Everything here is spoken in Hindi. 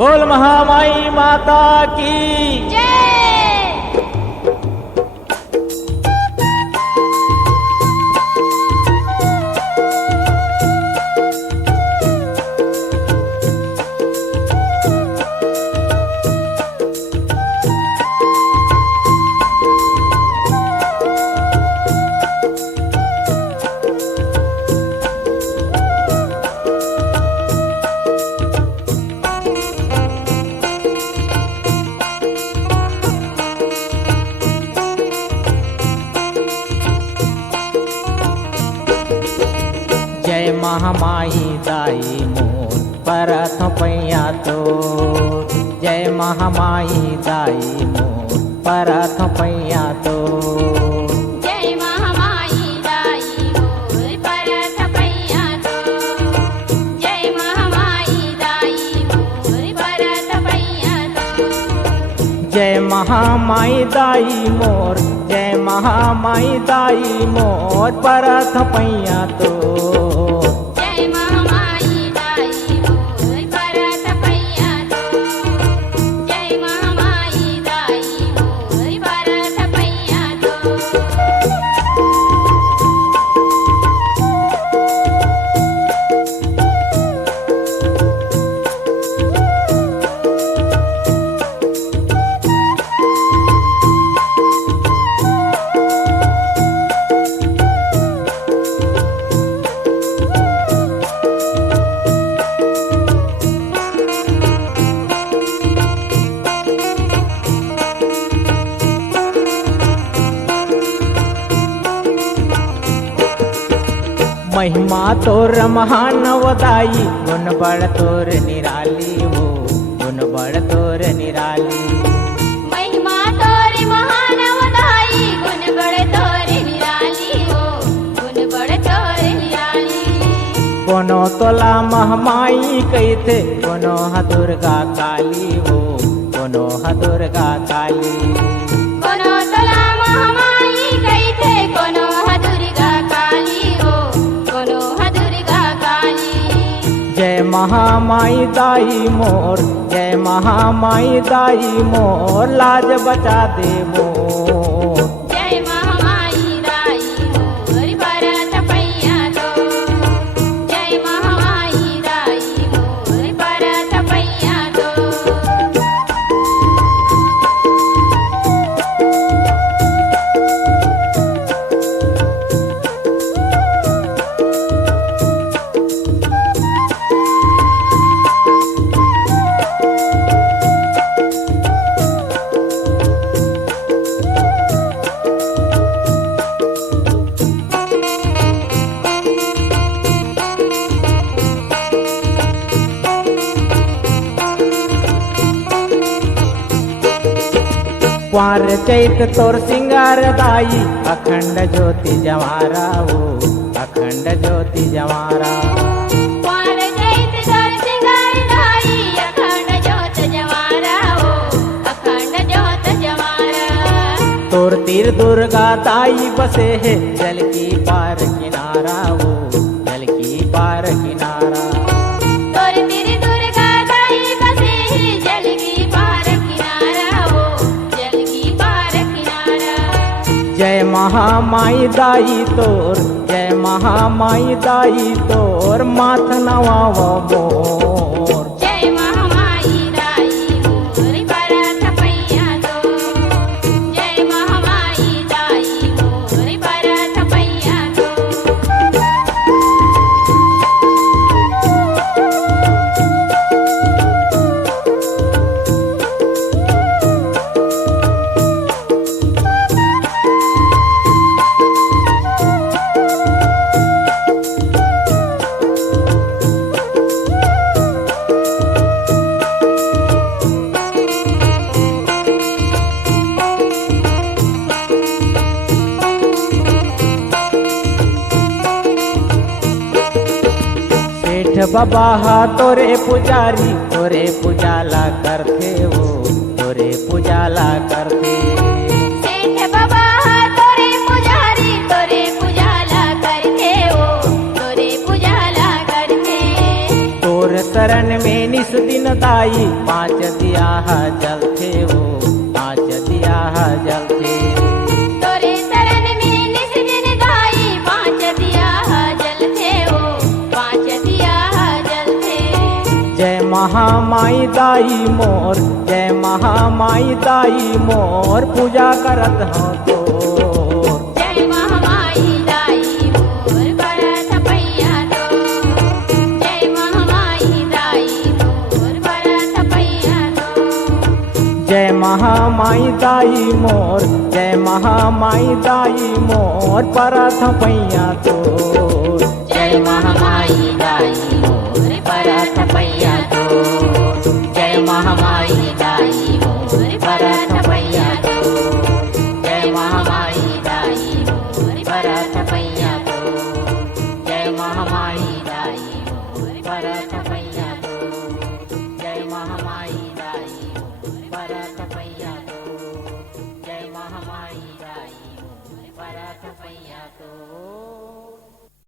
बोल महामाई माता की जय। जय महामाई दाई मोर परथ पैया तो जय महामाई दाई मोर परथ पैया तो जय महामाई दाई मोर परथ पैया तो जय महामाई दाई मोर परथ पैया तो जय महामाई दाई मोर जय महामाई दाई मोर परथ पैया तो जय महामाई दाई मोर परथ पैया तो जय महामाई दाई मोर परथ पैया तो महिमा तोर महानवदाई गुण बड़ तोर निराली हो गुण बड़ तोर निराली महिमा तोरे महानवदाई गुण बड़ तोरे निराली हो गुण बड़ तोरे निराली कोनो तोला महामाई कहते कोनो ह दुर्गा काली हो कोनो ह दुर्गा काली कोनो तोला महामाई कहते कोनो ह दुर्गा काली हो कोनो ह दुर्गा काली जय महामाई दाई मोर जय महामाई दाई मोर लाज बचा दे मोर जय महामाई दाई मोर परथ पैया तो जय महामाई दाई मोर परथ पैया तो क्वार चैत तोर सिंगार दाई अखंड ज्योति जवारा हो अखंड ज्योति जवारा क्वार चैत तोर सिंगार दाई अखंड ज्योत जवारा हो अखंड ज्योत जवारा तोर तीर दुर्गा दाई बसे है जल की पार किनारा हो जल की पार किनारा तोर तीर दुर्गा दाई बसे है जल की पार किनारा हो जल की पार किनारा जय महामाई दाई तोर जय महामाई दाई तोर माथ नवाव मोर जय महामाई दाई मोर परथ पैया तो जय महामाई दाई मोर परथ पैया तो सेठ बाबा तोरे पुजारी तोरे पुजाला करथे वो तोरे पुजाला करथे सेठ बाबा तोरे पुजारी तोरे पुजाला करते हो तोरे पुजाला करते शरण में निस दिन दाई 5 दिया जल थे वो 5 दिया जल थे तोरे शरण में निस दिन दाई 5 दिया जल थे वो 5 दिया जल थे। जय महामाई दाई मोर जय महामाई दाई मोर पूजा करत हूँ तो जय महामाई दाई मोर भरत पैया तो जय महामाई दाई मोर भरत पैया तो जय महामाई दाई मोर जय महामाई दाई मोर परथ पैया तो जय महामाई दाई मोर भरत पैया तो जय महामाई दाई मोर भरत पैया तो जय महामाई दाई मोर भरत पैया तो जय महामाई दाई मोर भरत पैया तो जय महामाई दाई मोर भरत पैया तो जय महामाई दाई मोर भरत पैया तो।